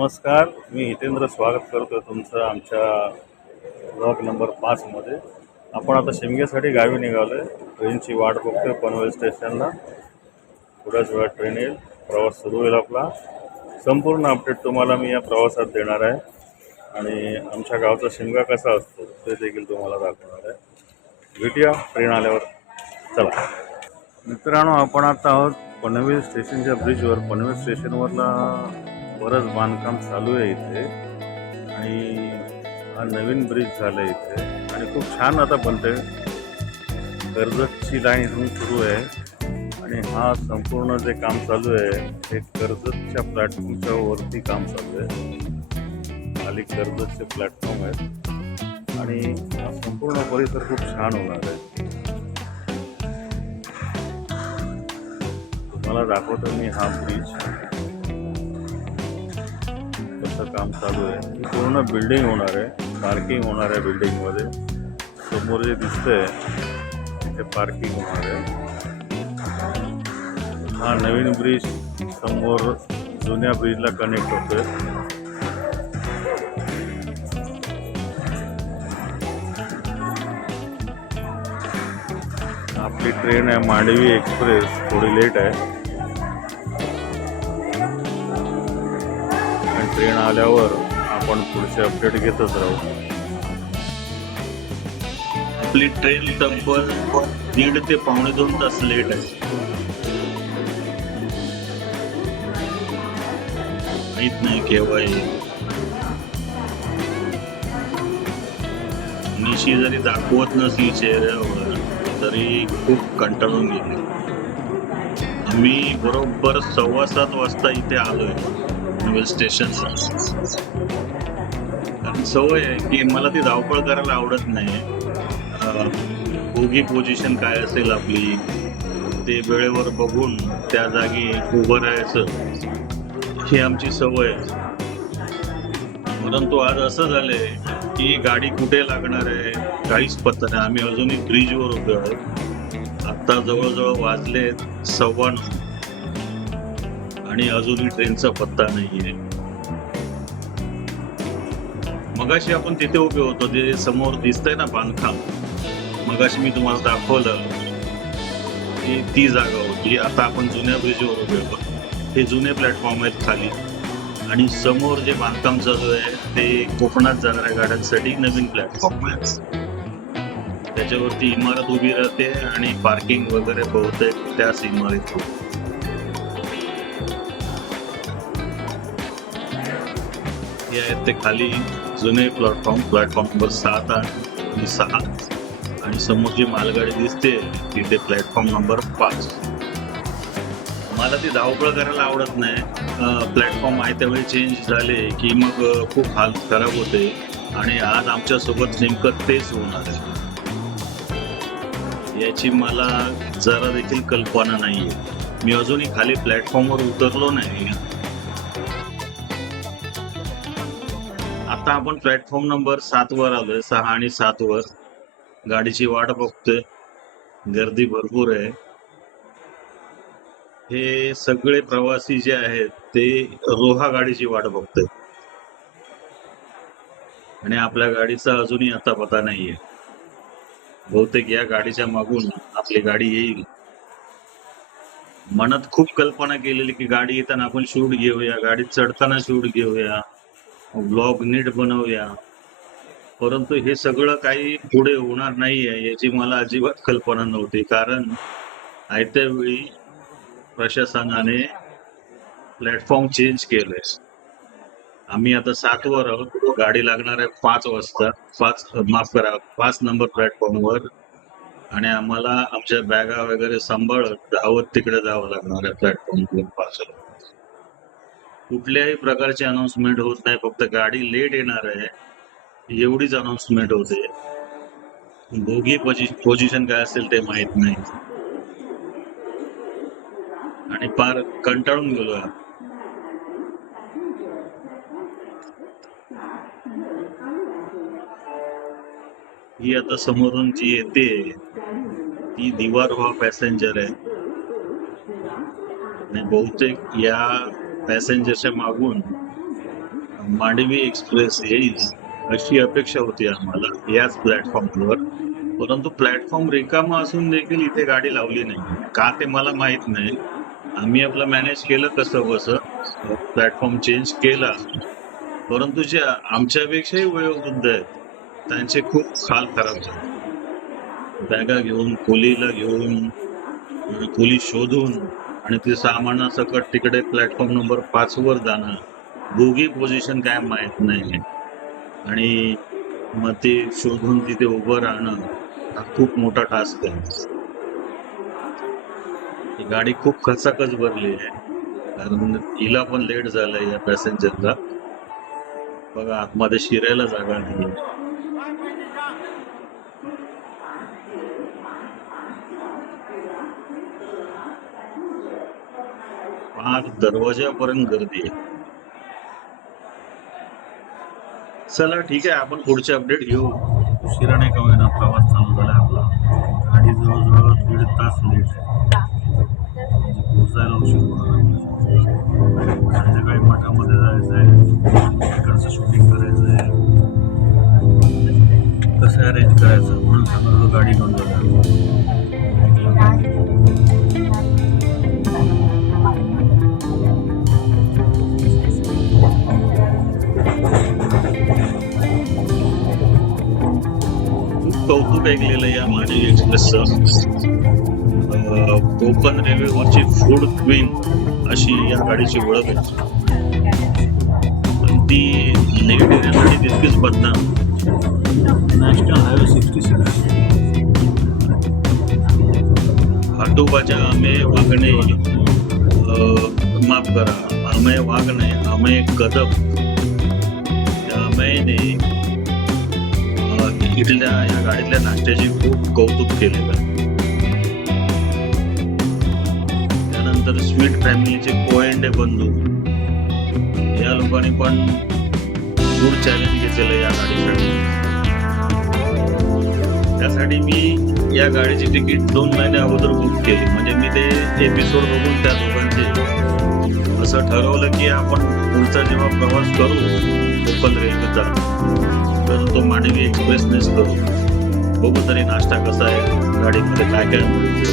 नमस्कार, मी हितेंद्र स्वागत करतो तुमचं आमच्या ब्लॉग नंबर 5मध्ये. आपण आता शिमग्यासाठी गावी निघालो आहे. ट्रेनची वाट बघतोय पनवेल स्टेशनला. थोड्याच वेळात ट्रेन येईल, प्रवास सुरू होईल आपला. संपूर्ण अपडेट तुम्हाला मी या प्रवासात देणार आहे आणि आमच्या गावचा शिमगा कसा असतो ते देखील तुम्हाला दाखवणार आहे. भेटूया ट्रेन आल्यावर. चला मित्रांनो, आपण आता आहोत पनवेल स्टेशनच्या ब्रिजवर. पनवेल स्टेशनवरला बरंच बांधकाम चालू आहे इथे आणि हा नवीन ब्रिज झाला आहे इथे आणि खूप छान आता बनतंय. कर्जतची लाईन इथून सुरू आहे आणि हा संपूर्ण जे काम चालू आहे ते कर्जतच्या प्लॅटफॉर्मच्या वरती काम चालू आहे. खाली कर्जतचे प्लॅटफॉर्म आहेत आणि हा संपूर्ण परिसर खूप छान होणार आहे. तुम्हाला दाखवतो मी हा ब्रिज कसं काम चालू आहे. पूर्ण बिल्डिंग होणार आहे, पार्किंग होणार आहे बिल्डिंगमध्ये. समोर जे दिसतंय तिथे पार्किंग होणार आहे. हा नवीन ब्रिज समोर जुन्या ब्रिजला कनेक्ट होतोय. आपली ट्रेन आहे मांडवी एक्सप्रेस, थोडी लेट आहे. ट्रेन आल्यावर आपण पुढचे अपडेट घेतच राहू. आपली ट्रेन तब्बल 1.5 ते 1.25 तास लेट आहे. माहित नाही केव्हा येईल. निशी जरी दाखवत नसली चेहऱ्यावर तरी खूप कंटाळून गेले. आम्ही बरोबर 7:15 वाजता इथे आलोय पनवेल स्टेशनला. कारण सवय आहे की मला ती धावपळ करायला आवडत नाही. बोगी पोझिशन काय असेल आपली ते वेळेवर बघून त्या जागी उभं राहायचं ही आमची सवय आहे. परंतु आज असं झालंय की गाडी कुठे लागणार आहे काहीच पत्ता नाही. आम्ही अजूनही ब्रिजवर उभे आहोत. आता जवळजवळ वाजले 9:15 आणि अजूनही ट्रेनचा पत्ता नाहीये. मगाशी आपण तिथे उभे होतो, जे समोर दिसतंय ना बांधकाम, मगाशी मी तुम्हाला दाखवलं की ती जागा होती. आता आपण जुन्या ब्रिजवर उभे आहोत. हे जुने प्लॅटफॉर्म आहेत खाली आणि समोर जे बांधकाम चालू आहे ते कोकणात जाणाऱ्या गाड्यांसाठी नवीन प्लॅटफॉर्म आहे. त्याच्यावरती इमारत उभी राहते आणि पार्किंग वगैरे बहुतेक त्याच इमारतीत. हे आहेत ते खाली जुने प्लॅटफॉर्म नंबर 7, 8 आणि 6 आणि समोर जी मालगाडी दिसते तिथे प्लॅटफॉर्म नंबर 5. मला ती धावपळ करायला आवडत नाही. प्लॅटफॉर्म आहे त्यावेळी चेंज झाले की मग खूप हाल खराब होते आणि आज आमच्यासोबत नेमकं तेच होणार आहे. याची मला जरा देखील कल्पना नाहीये. मी अजूनही खाली प्लॅटफॉर्मवर उतरलो नाही. आता आपण प्लॅटफॉर्म नंबर 7 वर आलोय. 6 आणि 7 वर गाडीची वाट बघतोय. गर्दी भरपूर आहे. हे सगळे प्रवासी जे आहेत ते रोहा गाडीची वाट बघतोय आणि आपल्या गाडीचा अजूनही आता पता नाहीये. बहुतेक या गाडीच्या मागून आपली गाडी येईल. मनात खूप कल्पना केलेली की गाडी येताना आपण शूट घेऊया, गाडीत चढताना शूट घेऊया, ब्लॉग नीट बनवूया. परंतु हे सगळं काही पुढे होणार नाहीये याची मला अजिबात कल्पना नव्हती. कारण आयत्या वेळी प्रशासनाने प्लॅटफॉर्म चेंज केलंय. आम्ही आता 7 वर आहोत. गाडी लागणार आहे 5 वाजता. 5 नंबर प्लॅटफॉर्मवर आणि आम्हाला आमच्या बॅगा वगैरे सांभाळत धावत तिकडे जावं लागणार आहे प्लॅटफॉर्म 5 वर. कुठल्याही प्रकारची अनाउन्समेंट होत नाही. फक्त गाडी लेट येणार आहे एवढीच अनाउन्समेंट होते. बोगी पोझिशन काय असेल ते माहित नाही आणि फार कंटाळून गेलो. ही आता समोरून जी येते ती दिवा रोहा पॅसेंजर आहे आणि बहुतेक या पॅसेंजरच्या मागून मांडवी एक्सप्रेस येईल अशी अपेक्षा होती आम्हाला याच प्लॅटफॉर्मवर, परंतु प्लॅटफॉर्म रिकामा असून देखील इथे गाडी लावली नाही. का ते मला माहित नाही. आम्ही आपलं मॅनेज केलं कसं बसं, प्लॅटफॉर्म चेंज केला, परंतु जे आमच्यापेक्षाही वयोवृद्ध आहेत त्यांचे खूप हाल खराब झाले. बॅगा घेऊन, खोलीला घेऊन, खोली शोधून आणि ते सामानासकट तिकडे प्लॅटफॉर्म नंबर 5 वर जाणं, दोघी पोझिशन काय माहीत नाही आणि मग ते शोधून तिथे उभं राहणं हा खूप मोठा टास्क आहे. ही गाडी खूप खचाखच भरली आहे, कारण हिला पण लेट झालंय या पॅसेंजरला. बघा आतमध्ये शिरायला जागा नाही. आज दरवाजापर्यंत गर्दी आहे. चला ठीक आहे, आपण पुढचे अपडेट घेऊ. उशिराने का होईना प्रवास चालू झाला आपला. गाडी जवळजवळ 1.5 तास लेट आहे, म्हणजे पोहोचायला उशीर होणार. संध्याकाळी मठामध्ये जायचं आहे, तिकडचं शूटिंग करायचं आहे, कसं अरेंज करायचं म्हणून सांगितलं गाडी घेऊन जाणार. कौतुक ऐकलेलं या मांडवी एक्सप्रेसचं. कोकण रेल्वेवरची फूड क्वीन अशी या गाडीची ओळख आहे, पण ती लेट येण्यासाठी तितकीच बदनाम. नॅशनल हायवे 66 हाटोबाच्या अमे वागणे, माफ करा, अमय वागणे, अमय कदम, त्या अमयने इथल्या या गाडीतल्या नाश्त्याची खूप कौतुक केलेलं. त्यानंतर स्वीट फॅमिलीचे कोयंडे बंधू या लोकांनी पण फूड चॅलेंज घेतलेलं या गाडीसाठी. त्यासाठी मी या गाडीची तिकीट 2 महिने अगोदर बुक केली, म्हणजे मी ते एपिसोड बघून त्या दोघांचे असं ठरवलं की आपण पुढचा जेव्हा प्रवास करू कोकण रेल्वेचा तर तो मांडवी एक्सप्रेसनेच करू. बघू तरी नाश्ता कसा आहे, गाडीमध्ये काय काय मिळतं.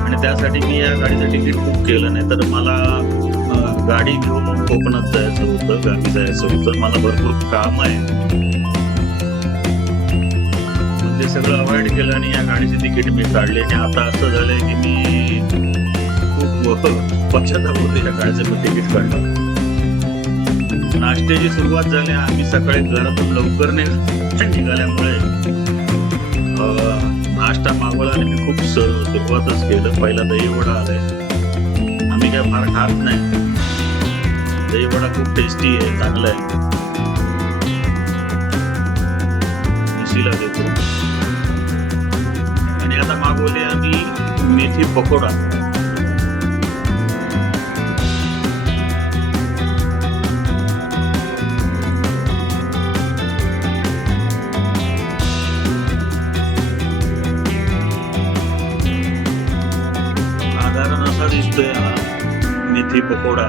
आणि त्यासाठी मी या गाडीचं तिकीट बुक केलं, नाही तर मला गाडी घेऊन कोकणात जायचं होतं, गावी जायचं होतं. मला भरपूर काम आहे, पण ते सगळं अवॉइड केलं आणि या गाडीचे तिकीट मी काढले. आणि आता असं झालंय की मी खूप पश्चाताप होतो या गाडीचं तिकीट काढलं. नाश्त्याची सुरुवात झाली. आम्ही सकाळी घरातून लवकर निघाल्यामुळे नाश्ता मागवला आणि मी खूप सुरुवातच केलं. पहिला दहीवडा आलाय. आम्ही काय फार खात नाही, दहीवडा खूप टेस्टी आहे, चांगला आहे. मिशीला देतो. आणि आता मागवले आम्ही मेथी पकोडा. दिसतोय हा मेथी पकोडा.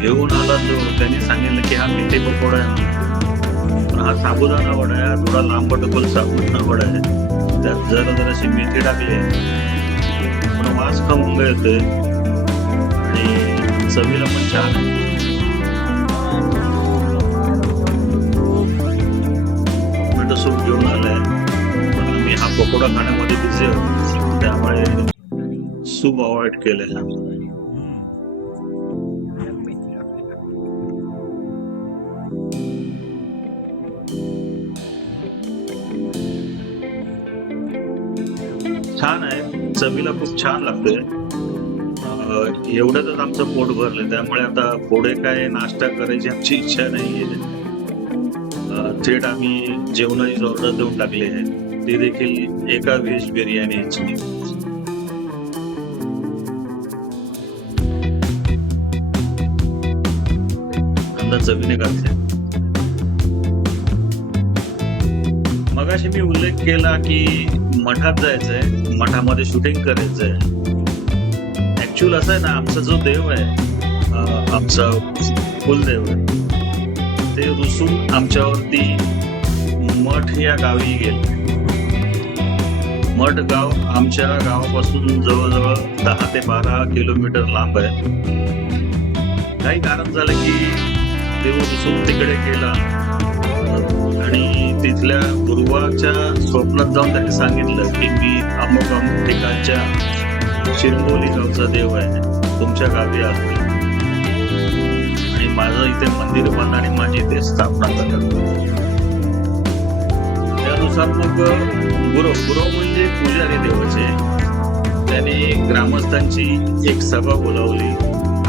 घेऊन आला जो त्यांनी सांगितलं की हा मेथी पकोडा आहे, पण हा साबुदाणा वडा आहे, थोडा लांबटकोल साबुदाणा वडा आहे. त्यात जराशी मेथी टाकली आहे, पण वास खमंग येतोय आणि चवीला पण छान आहे. टोमॅटो सूप घेऊन आलाय, पण मी हा पकोडा खाण्यामध्ये बिझी आहोत, त्यामुळे सूप अवॉइड केलंय. छान आहे, चवीला खूप छान लागतोय. एवढ्यातच आमचं पोट भरलं, त्यामुळे आता पुढे काय नाश्ता करायची आमची इच्छा नाहीये. थेट आम्ही जेवणाची ऑर्डर देऊन टाकली आहे, ती देखील एका व्हेज बिर्याणीची. चवीने घातले. मगाशी मी उल्लेख केला की मठात जायचंय, मठामध्ये शूटिंग करायचंय. ऍक्च्युअल असं आहे ना, आमचा जो देव आहे आमचं कुलदैव आहे. ते रुसून आमच्यावरती मठ या गावी गेले. मठ गाव आमच्या गावापासून जवळजवळ 10 ते 12 किलोमीटर लांब आहे. काही कारण झालं की देव रुसून तिकडे गेला आणि तिथल्या गुरुवाच्या स्वप्नात जाऊन त्यांनी सांगितलं की मी अमुक अमुक ठिकाणच्या शिरंगोली गावचा देव आहे, तुमच्या गावी आहे आणि माझं इथे मंदिर बांधा आणि माझी इथे स्थापना करा. त्यानुसार मग गुरव म्हणजे पुजारी देवाचे, त्याने ग्रामस्थांची एक सभा बोलावली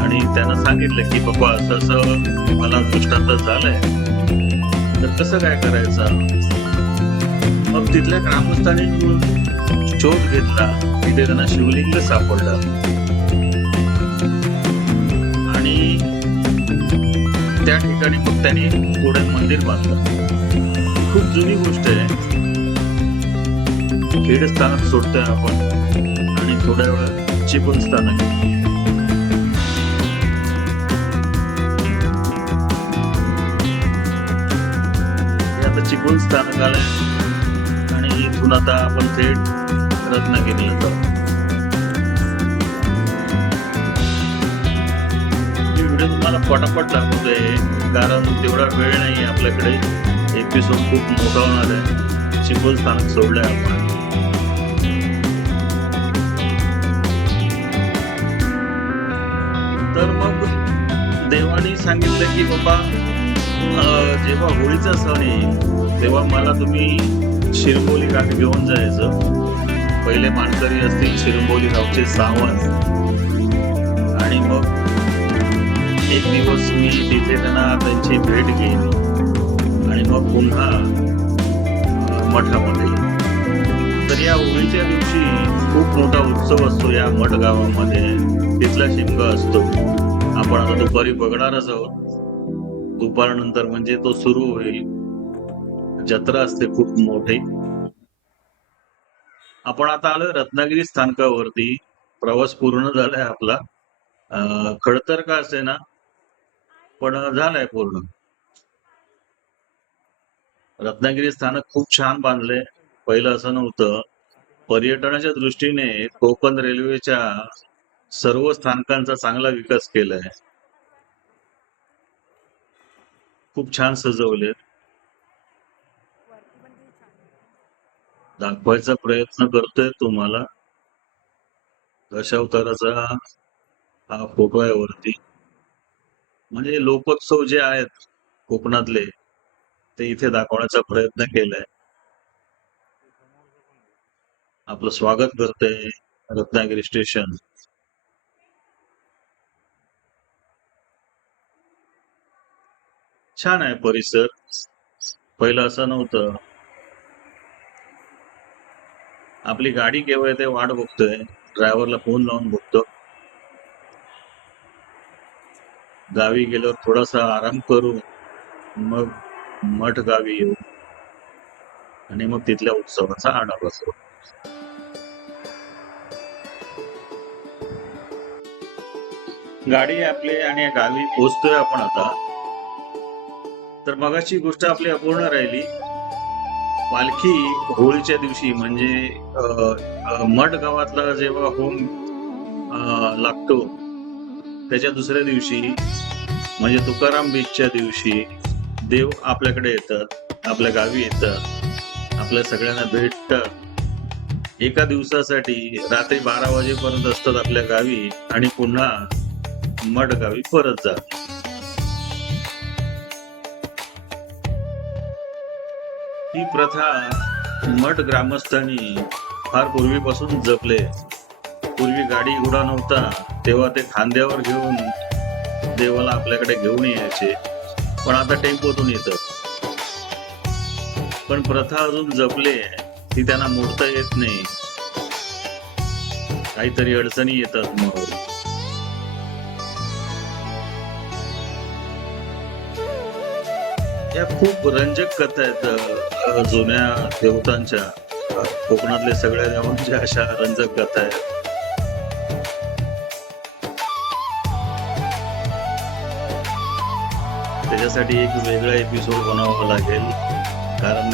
आणि त्यांना सांगितलं की बाबा असं असं मला दृष्टांत झालंय, तर कसं काय करायचं. मग तिथल्या ग्रामस्थांनी शोध घेतला, तिथे त्यांना शिवलिंग सापडलं आणि त्या ठिकाणी मग त्यांनी पुढे मंदिर बांधलं. खूप जुनी गोष्ट आहे. खेड स्थानक सोडतोय आपण आणि थोड्या वेळात चिपळूण स्थानक. आता चिपळूण स्थानक आलंय आणि इथून आता आपण थेट रत्नागिरीला जाऊ. मी व्हिडिओ तुम्हाला पटापट दाखवतोय कारण तेवढा वेळ नाही आपल्याकडे. एपिसोड खूप मोठा होणार आहे. चिपळूण स्थानक सोडलंय आपण. तर मग देवानी सांगितलं की बाबा जेव्हा होळीचा सण येईल तेव्हा मला तुम्ही शिरंगोली गावी घेऊन जायचं. पहिले मानकरी असतील शिरंगोली गावचे सावंत आणि मग एक दिवस मी तिथे त्यांना त्यांची भेट घेईन आणि मग पुन्हा मठामध्ये. तर या होळीच्या दिवशी खूप मोठा उत्सव असतो या मठ गावामध्ये. तिथला शिमगा असतो. आपण आता दुपारी बघणारच आहोत. दुपारनंतर म्हणजे तो सुरू होईल. जत्रा असते खूप मोठी. आपण आता आलोय रत्नागिरी स्थानकावरती. प्रवास पूर्ण झालाय आपला. खडतर का असे ना पण झालाय पूर्ण. रत्नागिरी स्थानक खूप छान बांधलंय. पहिलं असं नव्हतं. पर्यटनाच्या दृष्टीने कोकण रेल्वेच्या सर्व स्थानकांचा चांगला विकास केलाय. खूप छान सजवले. दाखवायचा प्रयत्न करतोय तुम्हाला. दशावताराचा हा फोटो आहे वरती. म्हणजे लोकोत्सव जे आहेत कोकणातले ते इथे दाखवण्याचा प्रयत्न केलाय. आपलं स्वागत करतोय रत्नागिरी स्टेशन. छान आहे परिसर. पहिलं असं नव्हतं. आपली गाडी केव्हा येते वाट बघतोय. ड्रायव्हरला फोन लावून बघतो. गावी गेल्यावर थोडासा आराम करू मग मठ गावी येऊ आणि मग तिथल्या उत्सवाचा आढावा घेऊ. गाडी आपली आणि गावी पोहोचतोय आपण आता. तर मगाची गोष्ट आपली अपूर्ण राहिली. पालखी होळीच्या दिवशी म्हणजे मठ गावातला जेव्हा होम लागतो त्याच्या दुसऱ्या दिवशी म्हणजे तुकाराम बीचच्या दिवशी देव आपल्याकडे येतात, आपल्या गावी येतात, आपल्या सगळ्यांना भेटतात. एका दिवसासाठी रात्री 12 वाजेपर्यंत असतात आपल्या गावी आणि पुन्हा मठ गावी परत जातात. ही प्रथा मठ ग्रामस्थांनी फार पूर्वीपासून जपले. पूर्वी गाडी घोडा नव्हता तेव्हा ते खांद्यावर घेऊन देवाला आपल्याकडे घेऊन यायचे. पण आता टेम्पोतून येतात. पण प्रथा अजून जपले. ती त्यांना मोडता येत नाही. काहीतरी अडचणी येतात मग. या खूप रंजक कथा आहेत जुन्या देवतांच्या. कोकणातले सगळ्या देवांच्या अशा रंजक कथा आहेत. त्याच्यासाठी एक वेगळा एपिसोड बनवावा लागेल, कारण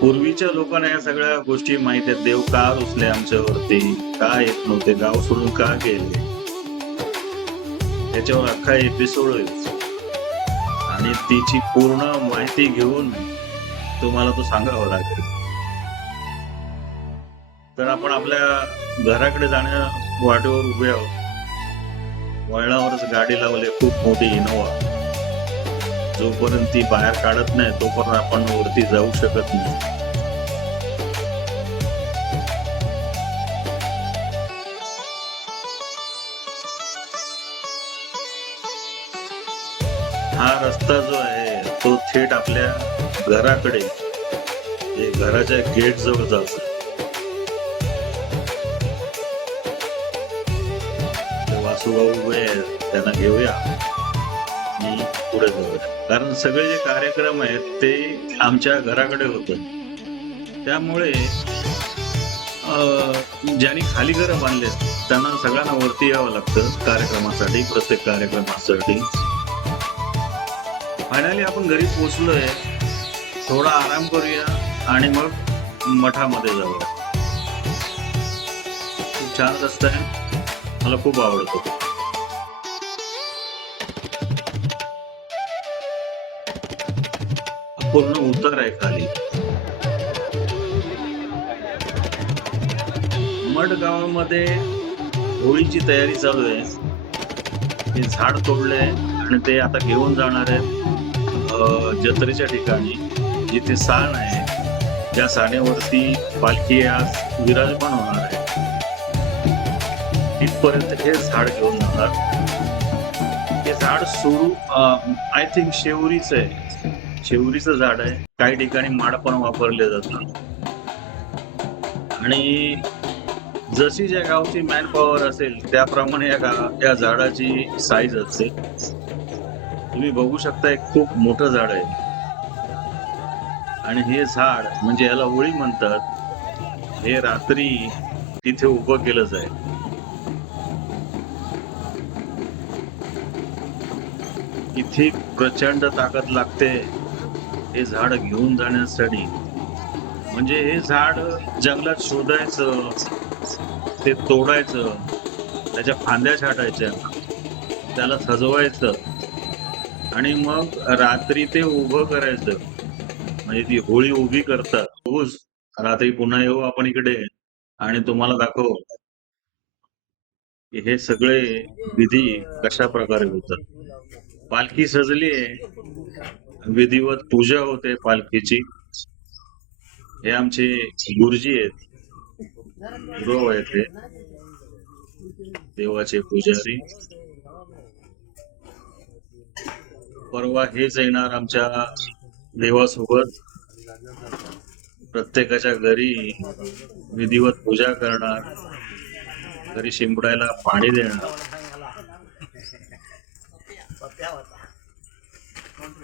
पूर्वीच्या लोकांना या सगळ्या गोष्टी माहित आहेत. देव का रुसले आमच्यावरती, का येत नव्हते, गाव सोडून का गेले, त्याच्यावर अख्खा एपिसोड आहे आणि तिची पूर्ण माहिती घेऊन तुम्हाला तो सांगावा लागेल. तर आपण आपल्या घराकडे जाण्या वाटेवर उभे आहोत. वळणावरच गाडी लावली खूप मोठी इनोवा. जोपर्यंत ती बाहेर काढत नाही तोपर्यंत आपण वरती जाऊ शकत नाही. हा रस्ता जो आहे तो थेट आपल्या घराकडे, घराच्या गेट जवळ जातो. वासुभाऊ उभे आहेत, त्यांना घेऊया आणि पुढे जाऊया. कारण सगळे जे कार्यक्रम आहेत ते आमच्या घराकडे होत. त्यामुळे ज्यांनी खाली घरं बांधलेत त्यांना सगळ्यांना वरती यावं लागतं कार्यक्रमासाठी, प्रत्येक कार्यक्रमासाठी. फायनली आपण घरी पोहोचलोय. थोडा आराम करूया आणि मग मठामध्ये जाऊया. खूप छान रस्ता आहे, मला खूप आवडतो. पूर्ण उतार आहे खाली. मठ गावामध्ये होळीची तयारी चालू आहे. हे झाड तोडले आणि ते आता घेऊन जाणार आहेत जत्रेच्या ठिकाणी, जिथे साण आहे. त्या साणेवरती पालखी आज विराजमान होणार आहे. तिथपर्यंत हे झाड घेऊन जाणार. हे झाड सुरू आय थिंक शेवरीच आहे, शेवरीचं झाड आहे. काही ठिकाणी माड पण वापरले जातात. आणि जशी ज्या गावची मॅन पॉवर असेल त्याप्रमाणे या झाडाची साईज असते. तुम्ही बघू शकता, एक खूप मोठं झाड आहे. आणि हे झाड म्हणजे याला होळी म्हणतात. हे रात्री तिथे उभं केलं जाईल. इथे प्रचंड ताकद लागते हे झाड घेऊन जाण्यासाठी. म्हणजे हे झाड जंगलात शोधायचं, ते तोडायचं, त्याच्या फांद्या छाटायच्या, त्याला सजवायचं आणि मग रात्री ते उभं करायचं. म्हणजे ती होळी उभी करतात. बघूच रात्री पुन्हा येऊ आपण इकडे आणि तुम्हाला दाखव की हे सगळे विधी कशा प्रकारे होतात. पालखी सजली आहे, विधिवत पूजा होते पालखीची. हे आमचे गुरुजी आहेत, गुरु आहेत, हे देवाचे पुजारी. परवा हेच येणार आमच्या देवासोबत, प्रत्येकाच्या घरी विधिवत पूजा करणार, घरी शिंपडायला पाणी देणार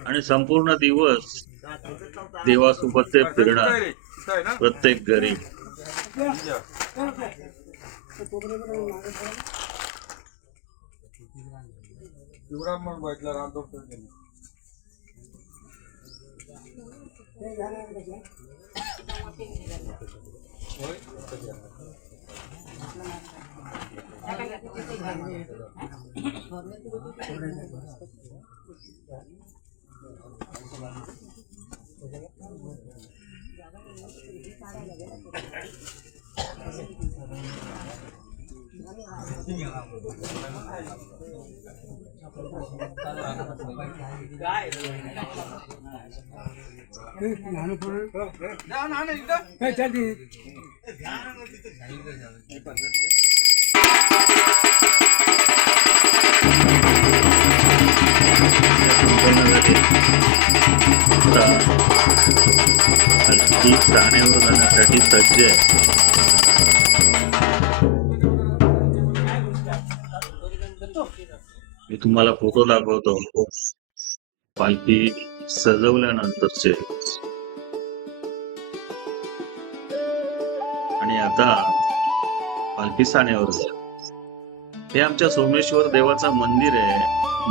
आणि संपूर्ण दिवस देवासोबत ते फिरणार प्रत्येक घरी. प्राण्यावर जाण्यासाठी सज्ज आहे. मी तुम्हाला फोटो दाखवतो पालखी सजवल्यानंतरचे. आणि आता पालखी साण्यावर हे आमच्या सोमेश्वर देवाचं मंदिर आहे,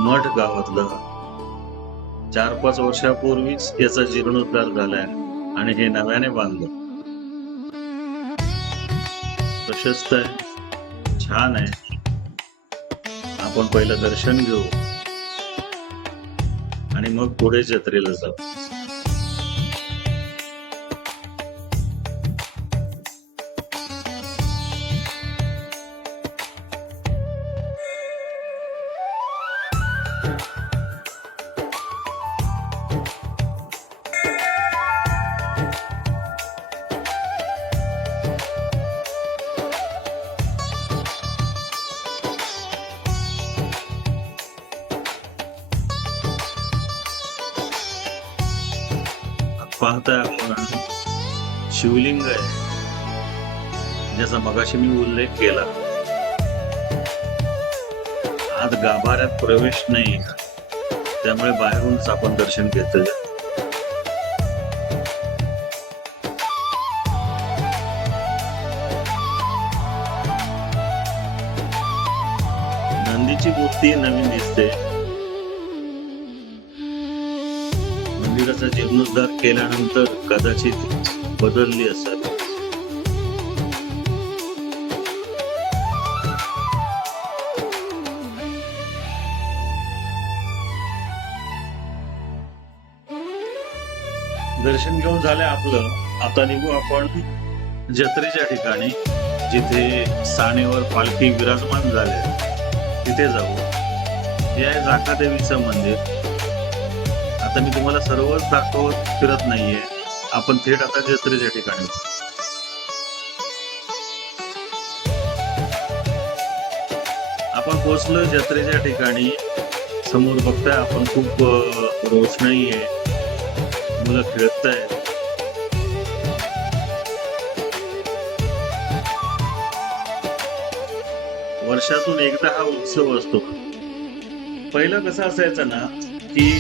मठ गावातलं. 4-5 वर्षापूर्वीच याचा जीर्णोद्धार झालाय आणि हे नव्याने बांधलं. प्रशस्त आहे, छान आहे. आपण पहिलं दर्शन घेऊ आणि मग पुढे जत्रेला जाऊ. पाहताय आपण शिवलिंग आहे, ज्याचा मगाशी मी उल्लेख केला. आत गाभाऱ्यात प्रवेश नाही, त्यामुळे बाहेरूनच आपण दर्शन घेतोय. नंदीची मूर्ती नवीन दिसते. मंदिराचा जीर्णोद्धार केल्यानंतर कदाचित बदलली असेल. दर्शन घेऊन झालंय आपलं. आता निघू आपण जत्रेच्या ठिकाणी, जिथे सानेवर पालखी विराजमान झाले, तिथे जाऊ. हे आहे जाकादेवीचं मंदिर. आता मी तुम्हाला सर्वच दाखवत फिरत नाहीये. आपण थेट आता जत्रेच्या ठिकाणी. आपण पोहोचलो जत्रेच्या ठिकाणी. समोर बघताय आपण खूप रोषणाई आहे, मुलं खेळतायत. वर्षातून एकदा हा उत्सव असतो. पहिलं कसं असायचं ना की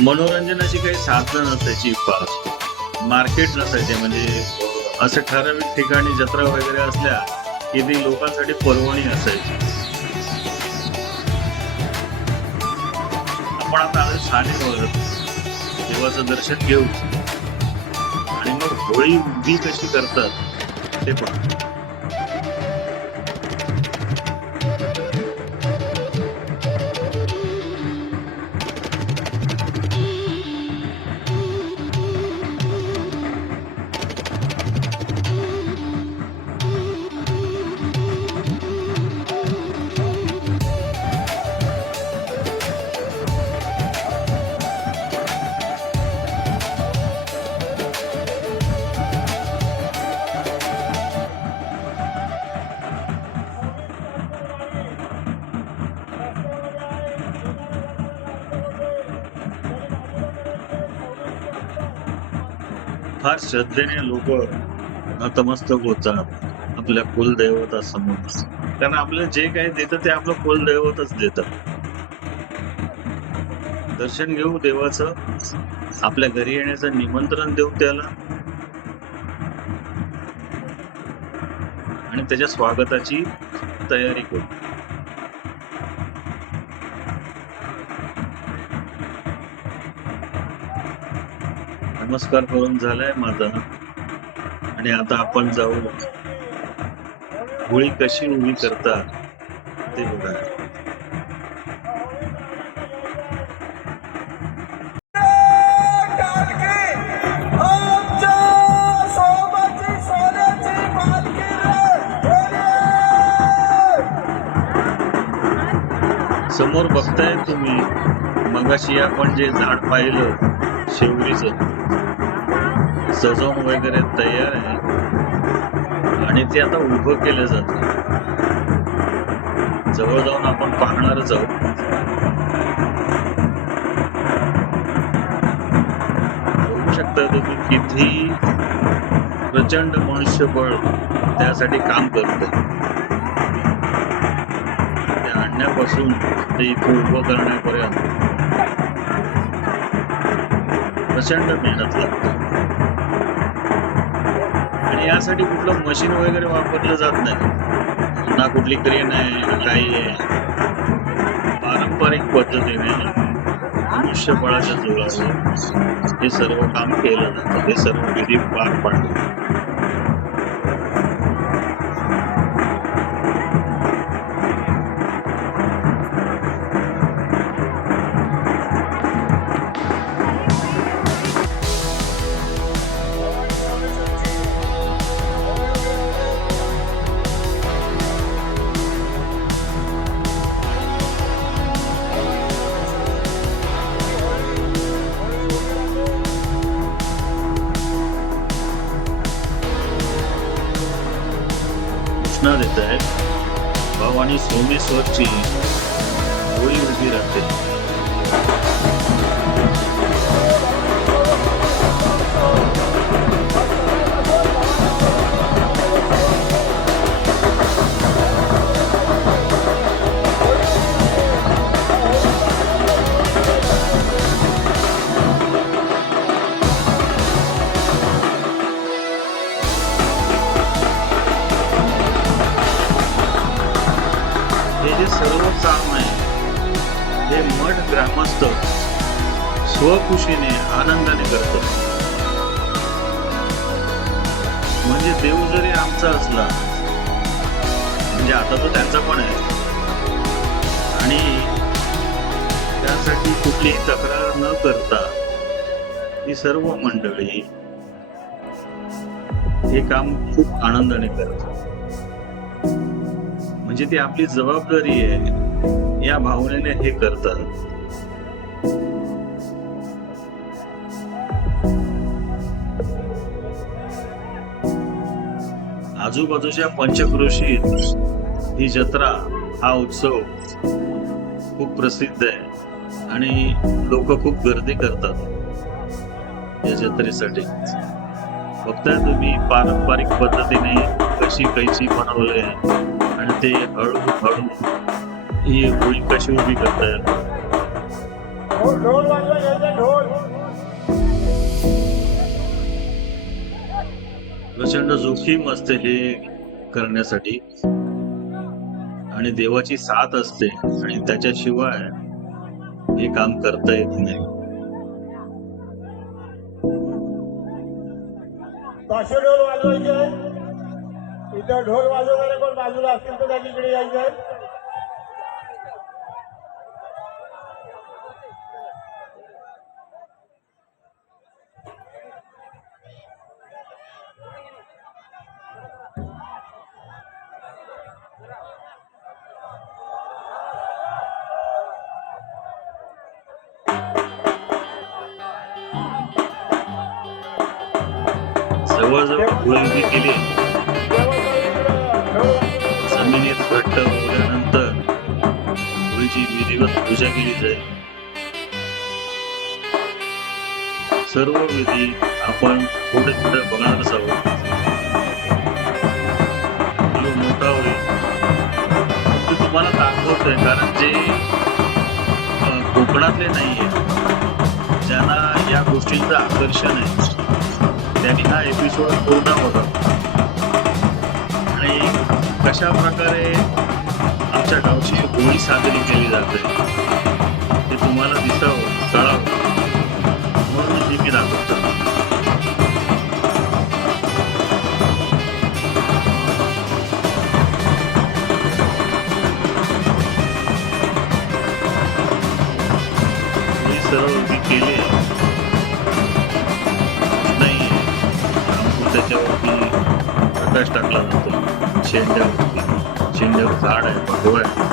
मनोरंजनाची काही साधनं नसायची, फार मार्केट नसायचे. म्हणजे असे ठराविक ठिकाणी जत्रा वगैरे असल्या की ती लोकांसाठी पर्वणी असायची. आपण आता आलो सानेवर, देवाचं दर्शन घेऊ आणि मग होळी उभी कशी करतात ते पण. फार श्रद्धेने लोक नतमस्तक होतात आपल्या कुलदैवता समोर. कारण आपल्याला जे काही देतं ते आपलं कुलदैवतच देतं. दर्शन घेऊ देवाचं, आपल्या घरी येण्याचं निमंत्रण देऊ त्याला आणि त्याच्या स्वागताची तयारी करू. नमस्कार करून झालाय माझा आणि आता आपण जाऊ होळी कशी उभी करतात ते बघा. समोर बघताय तुम्ही, मगाशी आपण जे झाड पाहिलं शेवरीचं, सजवून वगैरे तयार आहे आणि ते आता उभं केलं जात. जवळ जाऊन आपण पाहणारच आहोत. बघू शकता तुम्ही किती प्रचंड मनुष्यबळ त्यासाठी काम करत. ते आणण्यापासून ते इथं उभं करण्यापर्यंत प्रचंड मेहनत लागते. आणि यासाठी कुठलं मशीन वगैरे वापरलं जात नाही ना, कुठली क्रेन आहे ना काही आहे. पारंपरिक पद्धतीने मनुष्यबळाच्या जोरावर हे सर्व काम केलं जातं, हे सर्व विधी पार पाडले. घोषणा देत आहेत भवानी सोमेश्वरची होळी उभी राहते. हे जे सर्व काम आहे हे मठ ग्रामस्थ स्वखुशीने आनंदाने करतात. म्हणजे देव जरी आमचा असला, म्हणजे आता तो त्यांचा पण आहे, आणि त्यासाठी कुठलीही तक्रार न करता ही सर्व मंडळी हे काम खूप आनंदाने करतात. म्हणजे ती आपली जबाबदारी आहे या भावनेने हे करतात. आजूबाजूच्या पंचक्रोशीत ही जत्रा, हा उत्सव खूप प्रसिद्ध आहे आणि लोक खूप गर्दी करतात या जत्रेसाठी. बघताय तुम्ही पारंपरिक पद्धतीने कशी कैची बनवले आणि ते हळूहळू ही होळी कशी उभी करतायत. प्रचंड जोखीम असते हे करण्यासाठी आणि देवाची साथ असते आणि त्याच्याशिवाय हे काम करता येत नाही. ढोल वाजवायचे, इथं ढोल वाजवणारे कोण बाजूला असतील तर त्याच्याकडे यायचंय. जवळजवळ होळी उभी केली. जमिनीत घट्ट होल्यानंतर होळीची विधिवत पूजा केली जाईल. सर्व विधी आपण थोडे थोडे बघणारच आहोत. व्हिडिओ मोठा होईल तो तुम्हाला दाखवतोय, कारण जे कोकणातले नाहीये, ज्यांना या गोष्टींचं आकर्षण आहे, त्यांनी हा एपिसोड पूर्ण बघा आणि कशा प्रकारे आमच्या गावची होळी साजरी केली जाते ते तुम्हाला दिसावं, कळावं म्हणून मी दाखवतो. मी सर्व मी केले नाही, त्याच्यावरती प्रकाश टाकला जातो. शेंड्यावर झाड आहे, भगवा आहे.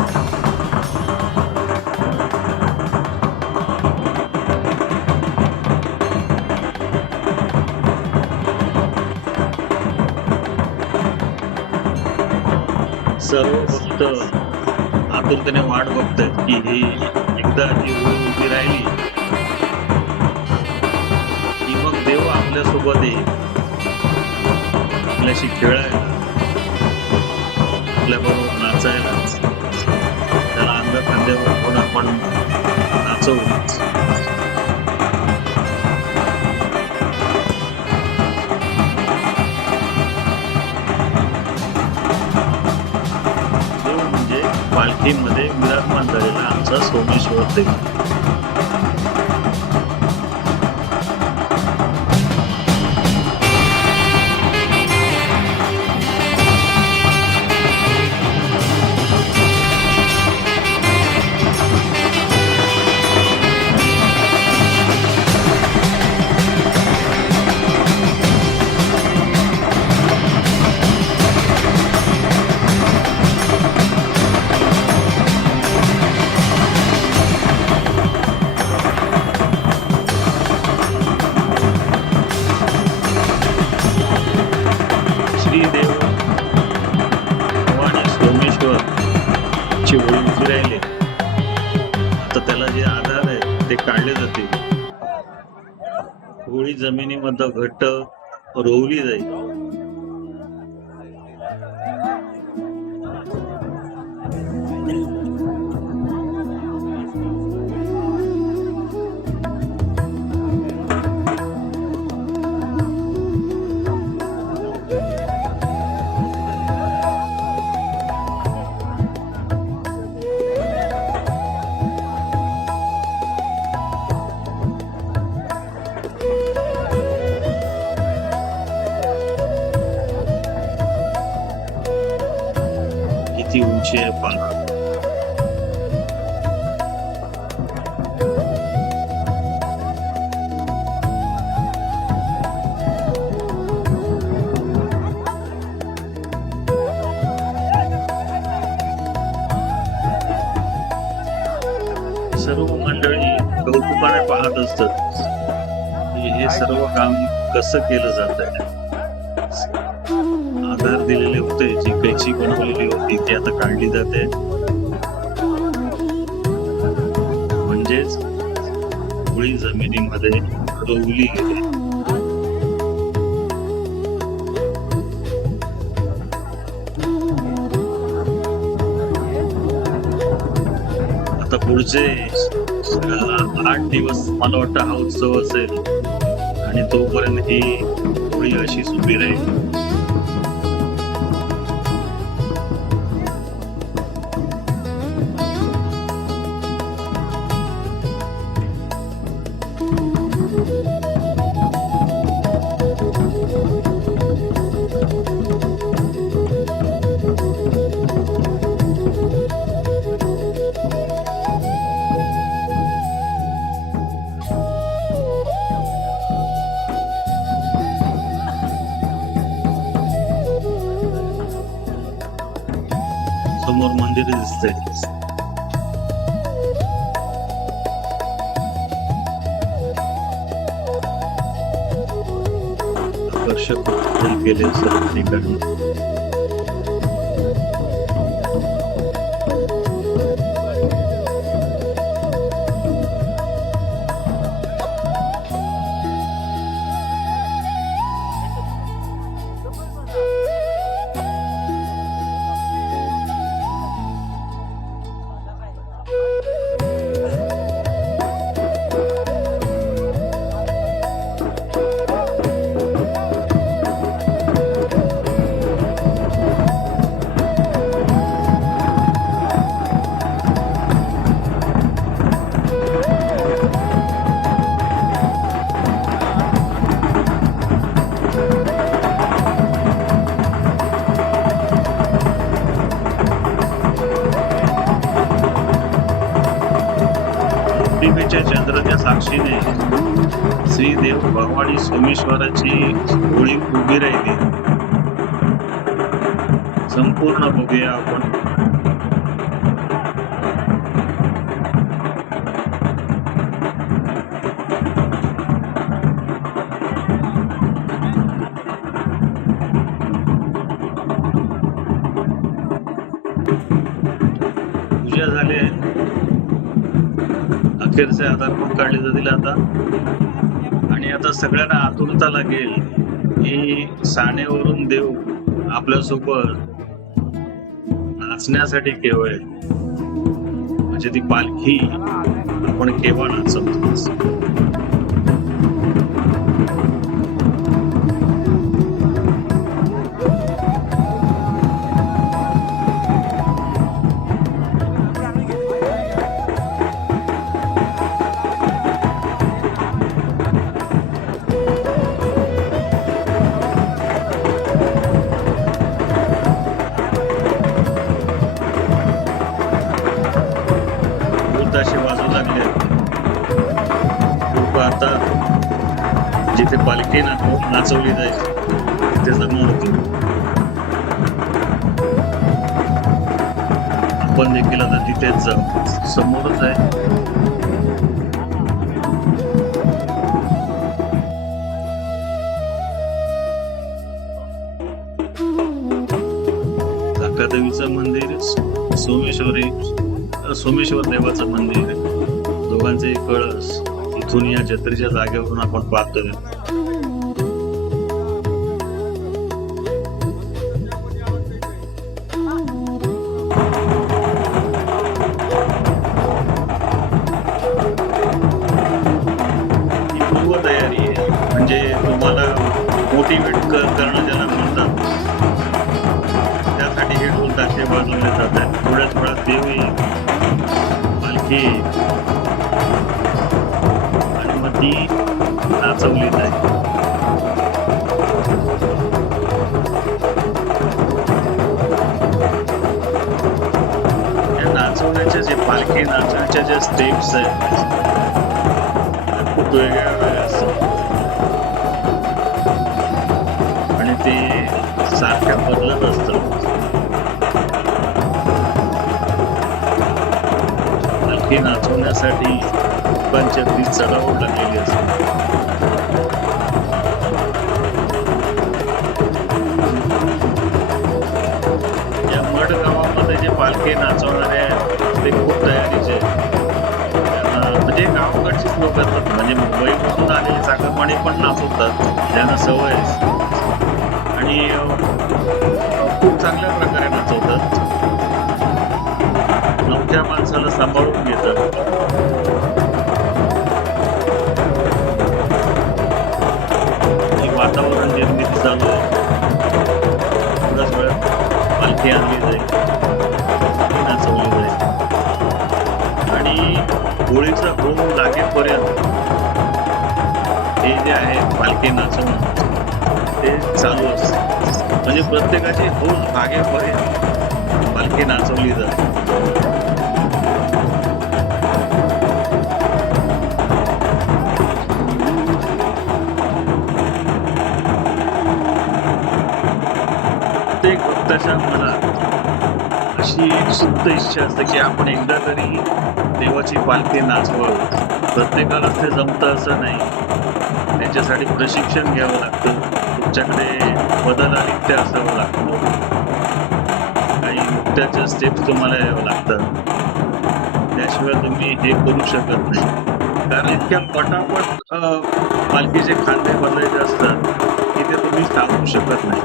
सर्व भक्त आतुरतेने वाट बघतात की ही एकदा ही होळी उभी राहिली की मग देव आपल्यासोबत येईल, आपल्याशी खेळायला, आपल्याबरोबर नाचायला, त्याला अंग खांद्यावर घेऊन आपण नाचवू. म्हणजे पालखीमध्ये विराजमान झालेला आमचा सोमेश्वर देव. जमिनीची होळी उभी राहिली, आता त्याला जे आधार आहे ते काढले जातील. होळी जमिनीमध्ये घट्ट रोवली जाईल. किती उंची आहे पहा. सर्व मंडळी कौतुकाने पाहत असतात की हे सर्व काम कसं केलं जात आहे. आधार दिलेले होते, जी कैची बनवलेली होती ती आता काढली जाते, म्हणजेच होळी जमिनीमध्ये रोवली गेली. आता पुढचे 8 दिवस मला वाटतं हा उत्सव असेल आणि तोपर्यंत ही होळी अशीच उभी राहील. समोर मंदिर दिसतंय. आकर्षक केले सर्व ठिकाणी. पौर्णिमेच्या चंद्राच्या साक्षीने श्री देव भवानी सोमेश्वराची होळी उभी राहिली. संपूर्ण बघूया आपण. पूजा झाली आहे. अखेरचे आधार पण काढले जातील आता. आणि आता सगळ्यांना आतुरता लागेल की सानेवरून देव आपल्यासोबत नाचण्यासाठी केवळ, म्हणजे ती पालखी आपण केव्हा नाचवतो. असे वाजू लागले. लोक आता जिथे पालखी नाचवली जाईल तिथे जमणार होते. आपण देखील आता तिथेच जाऊ. समोरच आहे. काकादेवीचं मंदिर सोमेश्वर देवाचं मंदिर, दोघांचे कळस इथून या जत्रेच्या जागेवरून आपण पाहतोय. ही पूर्व तयारी आहे, म्हणजे तुम्हाला मोटिवेट करणं ज्याला म्हणतात, त्यासाठी हे ढोल ताशे वाजवले जातात. थोड्या देव येईल, पालखी येईल आणि मग ती नाचवली जाईल. या नाचवण्याच्या जे पालखी नाचण्याच्या ज्या स्टेप्स आहेत त्या खूप वेगळ्या असतात आणि ते सारख्या बदलत असतात. पालखी नाचवण्यासाठी लोकांच्या ती चढावड लागलेली असते. या मठ गावामध्ये जे पालखी नाचवणारे आहेत ते खूप तयारीचे आहेत. म्हणजे गावाकडचीच लोक असतात, म्हणजे मुंबईपासून आलेले चाकरमानी पण नाचवतात, त्यांना सवय आहे आणि खूप चांगल्या प्रकारे नाचवतात. नवख्या माणसाला सांभाळून घेतात. वातावरण निर्मिती चालू आहे. थोड्याच वेळात पालखी आणली जाईल, नाचवली जाईल आणि होळीचा घोम लागेपर्यंत हे जे आहे पालखी नाचवणं ते चालू असतं. म्हणजे प्रत्येकाची हौस भागेपर्यंत पालखी नाचवली जाते. प्रत्येक भक्ताच्या मनात अशी सुप्त इच्छा असते की आपण एकदा तरी देवाची पालखी नाचवावी. प्रत्येकाला ते जमतं असं नाही, त्याच्यासाठी प्रशिक्षण घ्यावं लागतं, तुमच्याकडे पदनालित्य असावं लागतं, काही नृत्याच्या स्टेप्स तुम्हाला यावं लागतात, त्याशिवाय तुम्ही हे करू शकत नाही. कारण इतक्या पटापट पालखीचे खांदे बदलायचे असतात की ते तुम्ही थांबवू शकत नाही.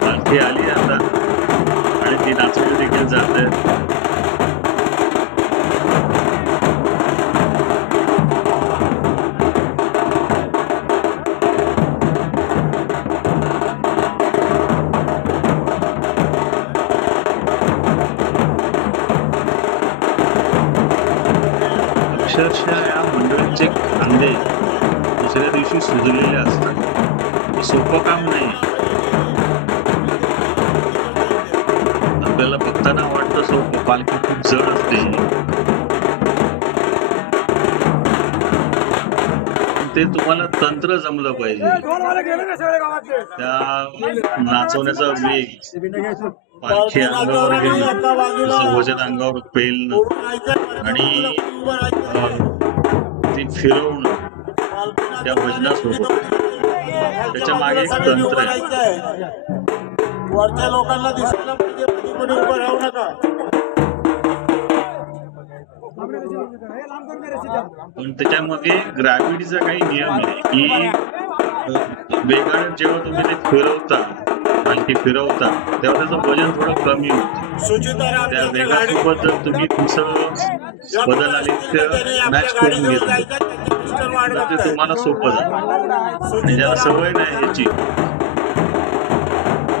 पालखी आली आता आणि ती नाचवली देखील जाते. अक्षरशः या मंडळींचे खांदे दुसऱ्या दिवशी सुजलेले असतात. हे सोपं काम नाही. आपल्याला बघताना वाटतं सोपं, पालखी खूप जड असते, ते तुम्हाला तंत्र जमलं पाहिजे. त्या नाचवण्याचा वेग, पालखी अंगावर गेली, जसं वजन अंगावर पेलणं आणि ती फिरवणं त्या वजनासोबत, त्याच्या मागे एक तंत्र आहे. वरच्या लोकांना दिसायला पाहिजे, कोणी उभं राहू नका. पण त्याच्यामध्ये ग्रॅव्हिटीचा काही नियम आहे की वेगाने जेव्हा तुम्ही ते फिरवता, पालखी फिरवता, तेव्हा त्याचं वजन थोडं कमी होतं. त्या वेगासोबत जर तुम्ही तुमचं बदल आले तर मॅच करून घेतलं तर ते तुम्हाला सोपं जातं. आणि ज्याला सवय नाही याची,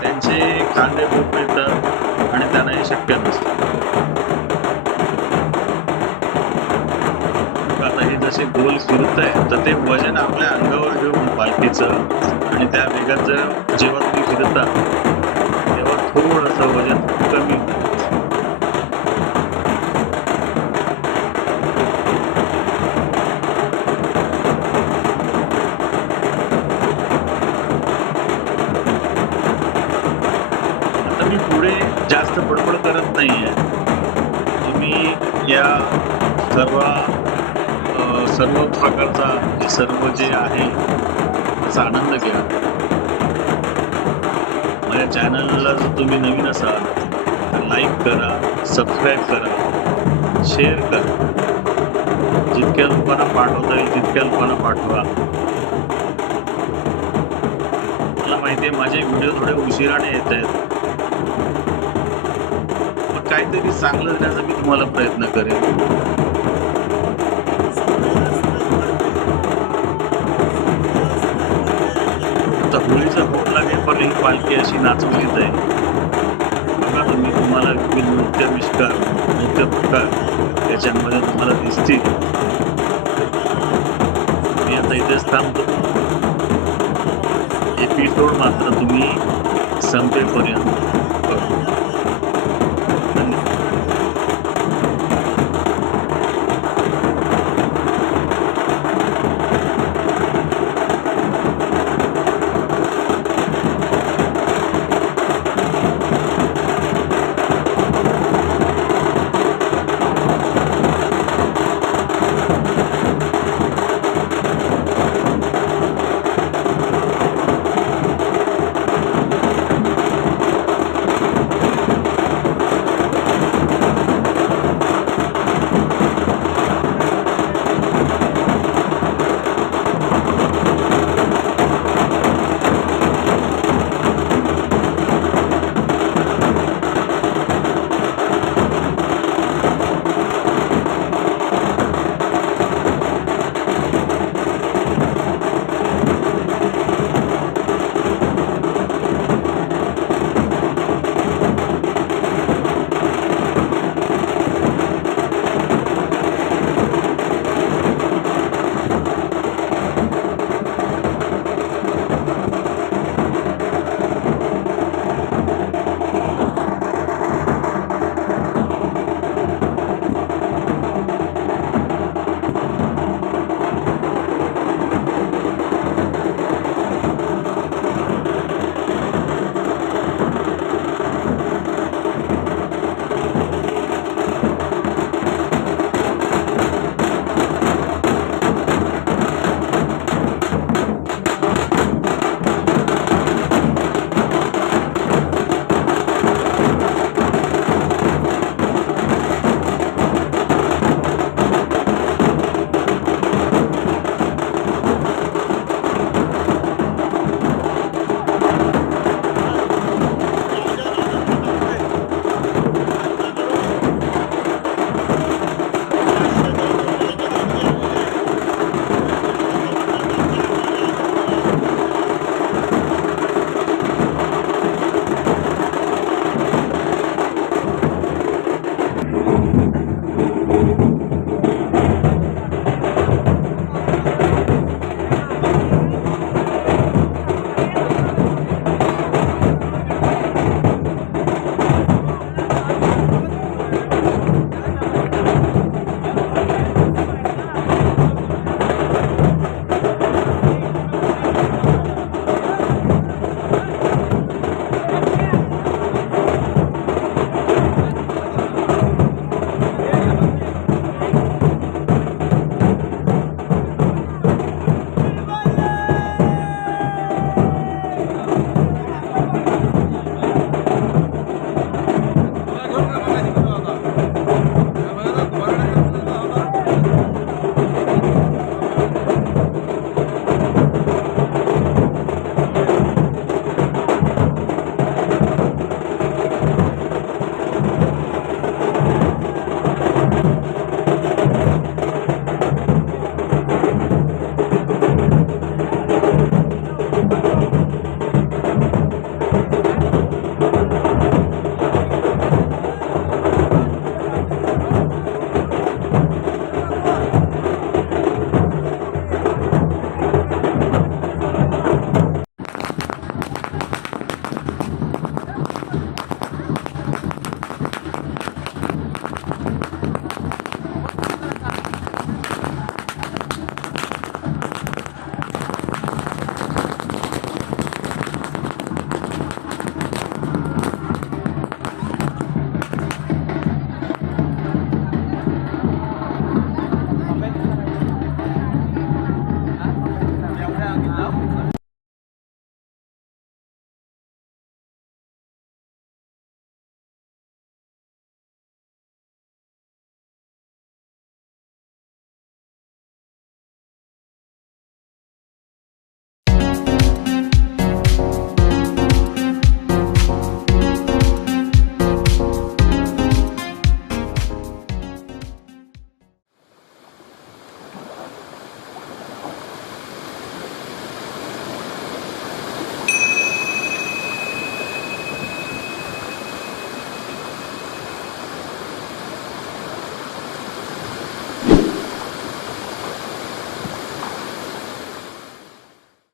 त्यांचे खांदे खूप येतात आणि त्यांना हे शक्य नसतं. आता हे जसे गोल फिरत आहे तर ते वजन आपल्या अंगावर घेऊन पालखीचं, आणि त्या वेगात जर जेव्हा तुम्ही फिरता तेव्हा थोडंसं वजन कमी होतं. आता मी पुढे जास्त बडबड करत नाहीये. तुम्ही या सर्व प्रकारचा सर्व जे आहे त्याचा आनंद घ्या. माझ्या चॅनलला जर तुम्ही नवीन असाल तर लाईक करा, सबस्क्राईब करा, शेअर करा. जितक्या लोकांना पाठवता येईल तितक्या लोकांना पाठवा. मला माहिती आहे माझे व्हिडिओ थोडे उशिराने येत आहेत, पण काहीतरी चांगलं देण्याचा मी तुम्हाला प्रयत्न करेन. आता होळीचा भोग लागेल पण ही पालखी अशी नाचवलीच आहे. बघा तुम्ही, तुम्हाला विविध नृत्य प्रकार त्याच्यामध्ये तुम्हाला दिसतील. मी आता इथेच थांबतो. एपिसोड मात्र तुम्ही संपेपर्यंत बघा.